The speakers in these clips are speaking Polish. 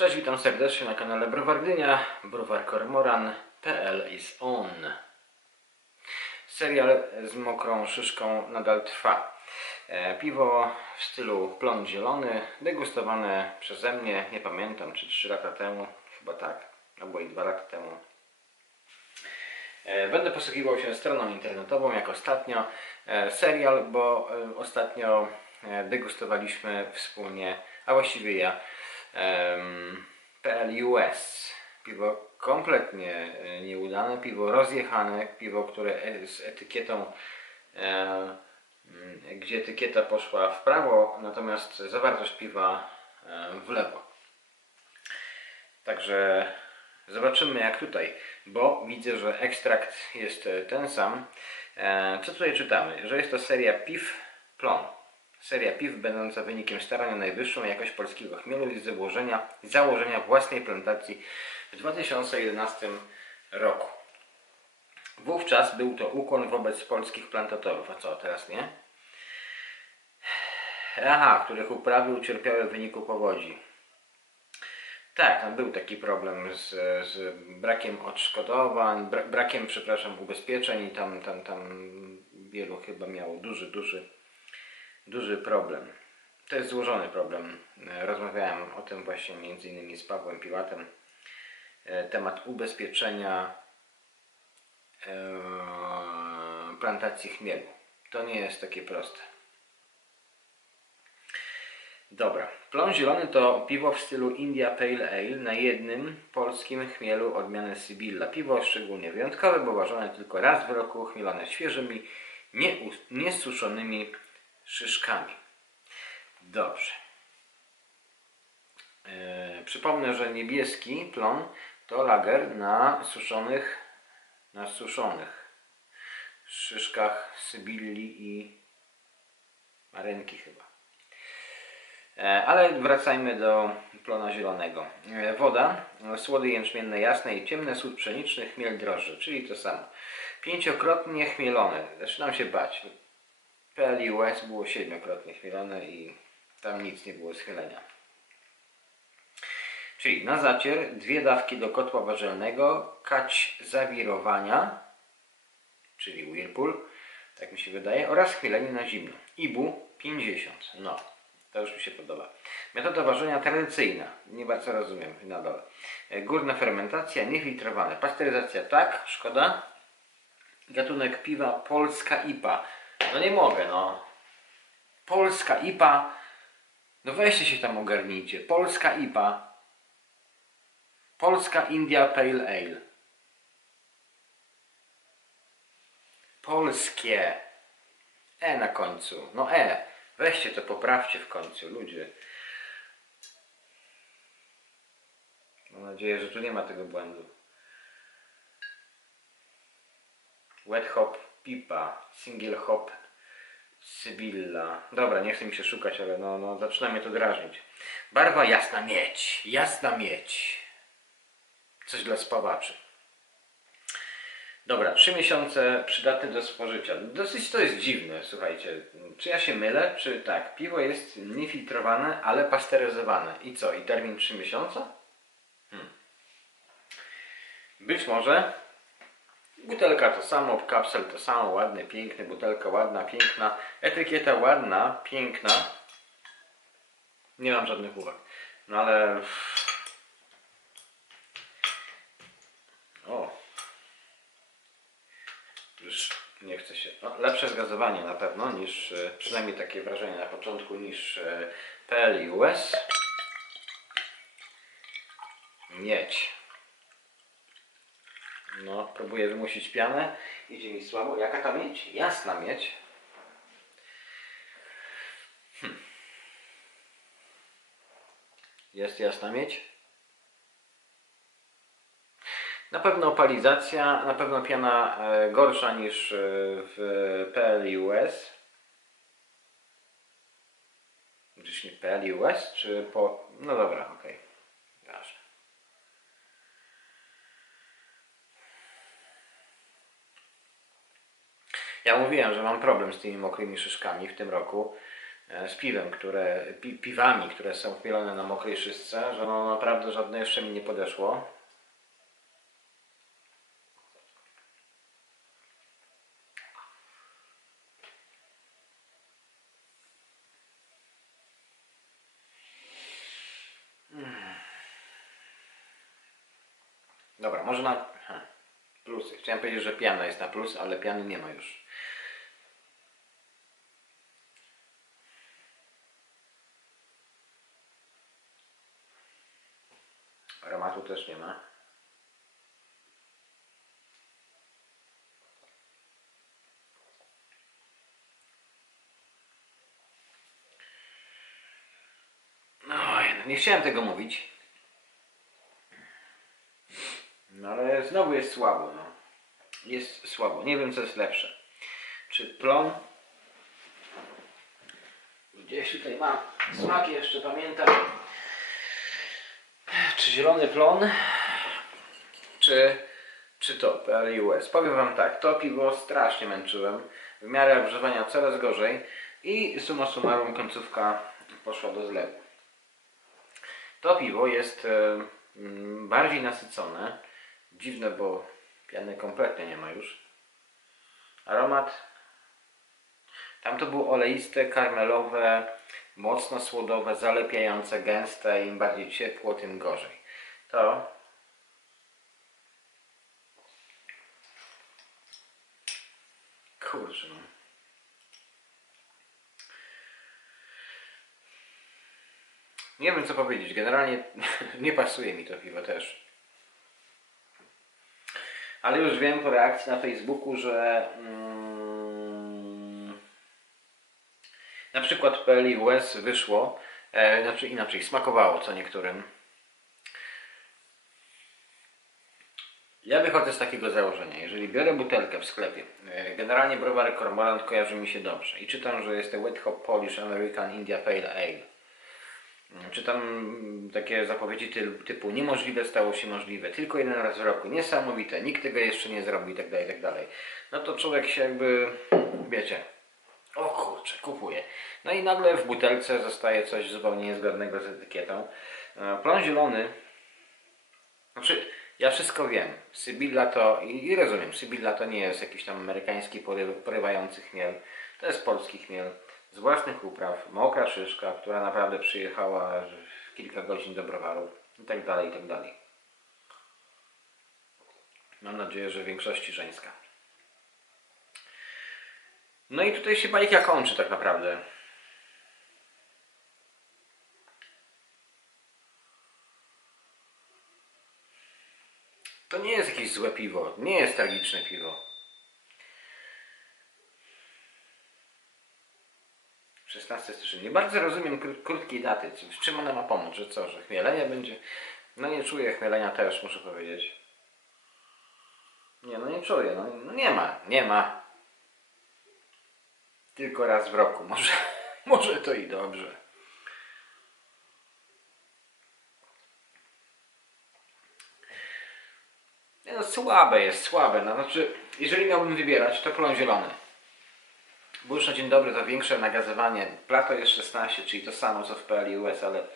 Cześć, witam serdecznie na kanale Browar Gdynia. Browar Kormoran.pl is on. Serial z mokrą szyszką nadal trwa. E, Piwo w stylu plon zielony, degustowane przeze mnie, nie pamiętam czy 3 lata temu, chyba tak, albo i 2 lata temu. E, Będę posługiwał się stroną internetową jak ostatnio e, serial, bo ostatnio degustowaliśmy wspólnie, a właściwie ja, em, PL US. Piwo kompletnie e, nieudane, piwo rozjechane, piwo, które e- z etykietą, e, mm, gdzie etykieta poszła w prawo, natomiast zawartość piwa w lewo. Także zobaczymy jak tutaj, bo widzę, że ekstrakt jest ten sam. Co tutaj czytamy? Że jest to seria PIF Plon. Seria PIF będąca wynikiem starania najwyższą jakość polskiego chmielu i założenia, założenia własnej plantacji w 2011 roku. Wówczas był to ukłon wobec polskich plantatorów. A co, teraz nie? Aha, których uprawy ucierpiały w wyniku powodzi. Tak, tam był taki problem z, z brakiem odszkodowań, bra, brakiem, przepraszam, ubezpieczeń i tam, tam, tam wielu chyba miało duży, duży, duży problem. To jest złożony problem. E, Rozmawiałem o tym właśnie między innymi z Pawłem Piłatem. E, Temat ubezpieczenia e, plantacji chmielu. To nie jest takie proste. Dobra. Plon zielony to piwo w stylu India Pale Ale na jednym polskim chmielu odmiany Sybilla. Piwo szczególnie wyjątkowe, bo ważone tylko raz w roku, chmielone świeżymi, niesuszonymi szyszkami. Dobrze. E, przypomnę, że niebieski plon to lager na suszonych, na suszonych szyszkach Sybilli i Marenki chyba. E, Ale wracajmy do plona zielonego. E, Woda, słody jęczmienne jasne i ciemne, sód pszeniczny, chmiel drożdży, czyli to samo. Pięciokrotnie chmielone. Zaczynam się bać. PL US było siedmiokrotnie chmielone i tam nic nie było z chmielenia. Czyli na zacier dwie dawki do kotła warzelnego, kać zawirowania, czyli Whirlpool, tak mi się wydaje, oraz chmielenie na zimno. Ibu 50. No, to już mi się podoba. Metoda ważenia tradycyjna. Nie bardzo rozumiem na dole. Górna fermentacja, niefiltrowane. Pasteryzacja tak, szkoda. Gatunek piwa Polska IPA. No nie mogę, no. Polska IPA. No weźcie się tam ogarnijcie. Polska IPA. Polska India Pale Ale. Polskie. E na końcu. No E. Weźcie to, poprawcie w końcu, ludzie. Mam nadzieję, że tu nie ma tego błędu. Wet hop pipa, single hop Sybilla. Dobra, nie chcę mi się szukać, ale no, no zaczyna mnie to drażnić. Barwa jasna miedź, jasna miedź. Coś dla spawaczy. Dobra, trzy miesiące przydatne do spożycia. Dosyć to jest dziwne, słuchajcie. Czy ja się mylę? Czy tak? Piwo jest niefiltrowane, ale pasteryzowane. I co? I termin 3 miesiące? Hmm. Być może. Butelka to samo, kapsel to samo, ładny, piękny, butelka ładna, piękna, etykieta ładna, piękna. Nie mam żadnych uwag. No ale... O, już nie chce się. No, lepsze zgazowanie na pewno niż, e, przynajmniej takie wrażenie na początku, niż e, PL i US. Miedź. No, próbuję wymusić pianę. Idzie mi słabo. Jaka ta miedź? Jasna miedź. Hm. Jest jasna miedź? Na pewno opalizacja, na pewno piana e, gorsza niż e, w PL US. Czyż nie PL US, czy po... No dobra, okej. Ważne. Ja mówiłem, że mam problem z tymi mokrymi szyszkami w tym roku. e, z piwem, które, pi, piwami, które są chmielone na mokrej szysce, że no naprawdę żadne jeszcze mi nie podeszło. Dobra, może na plusy. Chciałem powiedzieć, że piana jest na plus, ale piany nie ma już. Aromatu też nie ma. No nie chciałem tego mówić. No ale znowu jest słabo, no. Jest słabo. Nie wiem co jest lepsze. Czy plon? Gdzieś tutaj mam smak jeszcze, pamiętam. Czy zielony plon? Czy, czy to PLUS? Powiem Wam tak, to piwo strasznie męczyłem. W miarę ogrzewania coraz gorzej i summa summarum końcówka poszła do zlewu. To piwo jest bardziej nasycone. Dziwne, bo piany kompletnie nie ma już. Aromat. Tam to było oleiste, karmelowe, mocno słodowe, zalepiające, gęste. Im bardziej ciepło, tym gorzej. To kurczę. Nie wiem co powiedzieć. Generalnie nie pasuje mi to piwo też. Ale już wiem po reakcji na Facebooku, że mm, na przykład PLI US wyszło, e, znaczy inaczej, smakowało co niektórym. Ja wychodzę z takiego założenia, jeżeli biorę butelkę w sklepie, e, generalnie browar Cormorant kojarzy mi się dobrze i czytam, że jest to Wet Hop Polish American India Pale Ale. Czytam takie zapowiedzi ty- typu niemożliwe stało się możliwe, tylko jeden raz w roku, niesamowite, nikt tego jeszcze nie zrobił i tak dalej, i tak dalej. No to człowiek się jakby, wiecie, o kurczę, kupuje. No i nagle w butelce zostaje coś zupełnie niezgodnego z etykietą. E, Plon zielony, znaczy ja wszystko wiem. Sybilla to, i rozumiem, Sybilla to nie jest jakiś tam amerykański pory- porywający chmiel, to jest polski chmiel z własnych upraw, mokra szyszka, która naprawdę przyjechała kilka godzin do browaru i tak dalej, i tak dalej. Mam nadzieję, że w większości żeńska. No i tutaj się bajka kończy tak naprawdę. To nie jest jakieś złe piwo, nie jest tragiczne piwo. 16 stycznia. Nie bardzo rozumiem kró- krótkiej daty. W czym ona ma pomóc? Że co, że chmielenie będzie? No nie czuję chmielenia też, muszę powiedzieć. Nie, no nie czuję. No, no nie ma, nie ma. Tylko raz w roku. Może, może to i dobrze. No, słabe jest, słabe. No, znaczy, jeżeli miałbym wybierać, to plon zielony. Już na dzień dobry to większe nagazowanie. Plato jest 16, czyli to samo co w PLI US, ale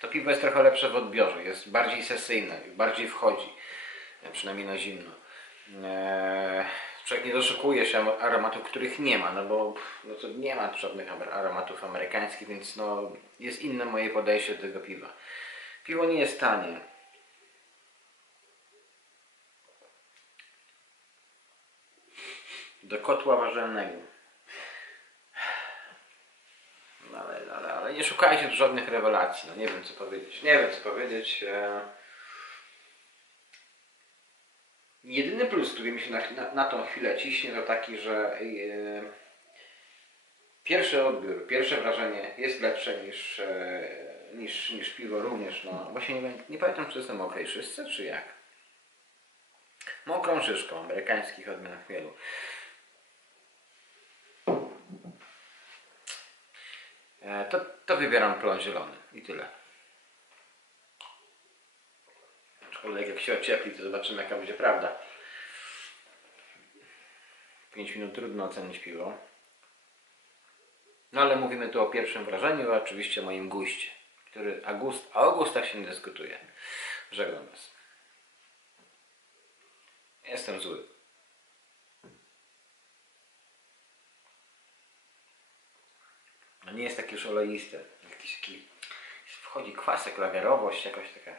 to piwo jest trochę lepsze w odbiorze. Jest bardziej sesyjne, bardziej wchodzi. e, Przynajmniej na zimno. Eee, człowiek nie doszukuje się aromatów, których nie ma, no bo no to nie ma żadnych aromatów amerykańskich, więc no, jest inne moje podejście do tego piwa. Piwo nie jest tanie. Do kotła warzelnego. No ale, ale, ale nie szukajcie tu żadnych rewelacji. No nie wiem co powiedzieć. Nie wiem co powiedzieć. E... Jedyny plus, który mi się na, na, na tą chwilę ciśnie, to taki, że e... pierwszy odbiór, pierwsze wrażenie jest lepsze niż, e... niż, niż piwo również. No właśnie nie, nie pamiętam, czy to jest na mokrej szyszce, czy jak. Mokrą szyszką amerykańskich odmian chmielu. E, to, to wybieram plon zielony i tyle. Aczkolwiek jak się ociepli, to zobaczymy jaka będzie prawda. 5 minut trudno ocenić piwo. No ale mówimy tu o pierwszym wrażeniu, a oczywiście moim guście. Który, a, a o gustach się nie dyskutuje. Żegnam Was. Jestem zły. nie jest takie już oleiste. Jakiś taki wchodzi kwasek, lagerowość, jakaś taka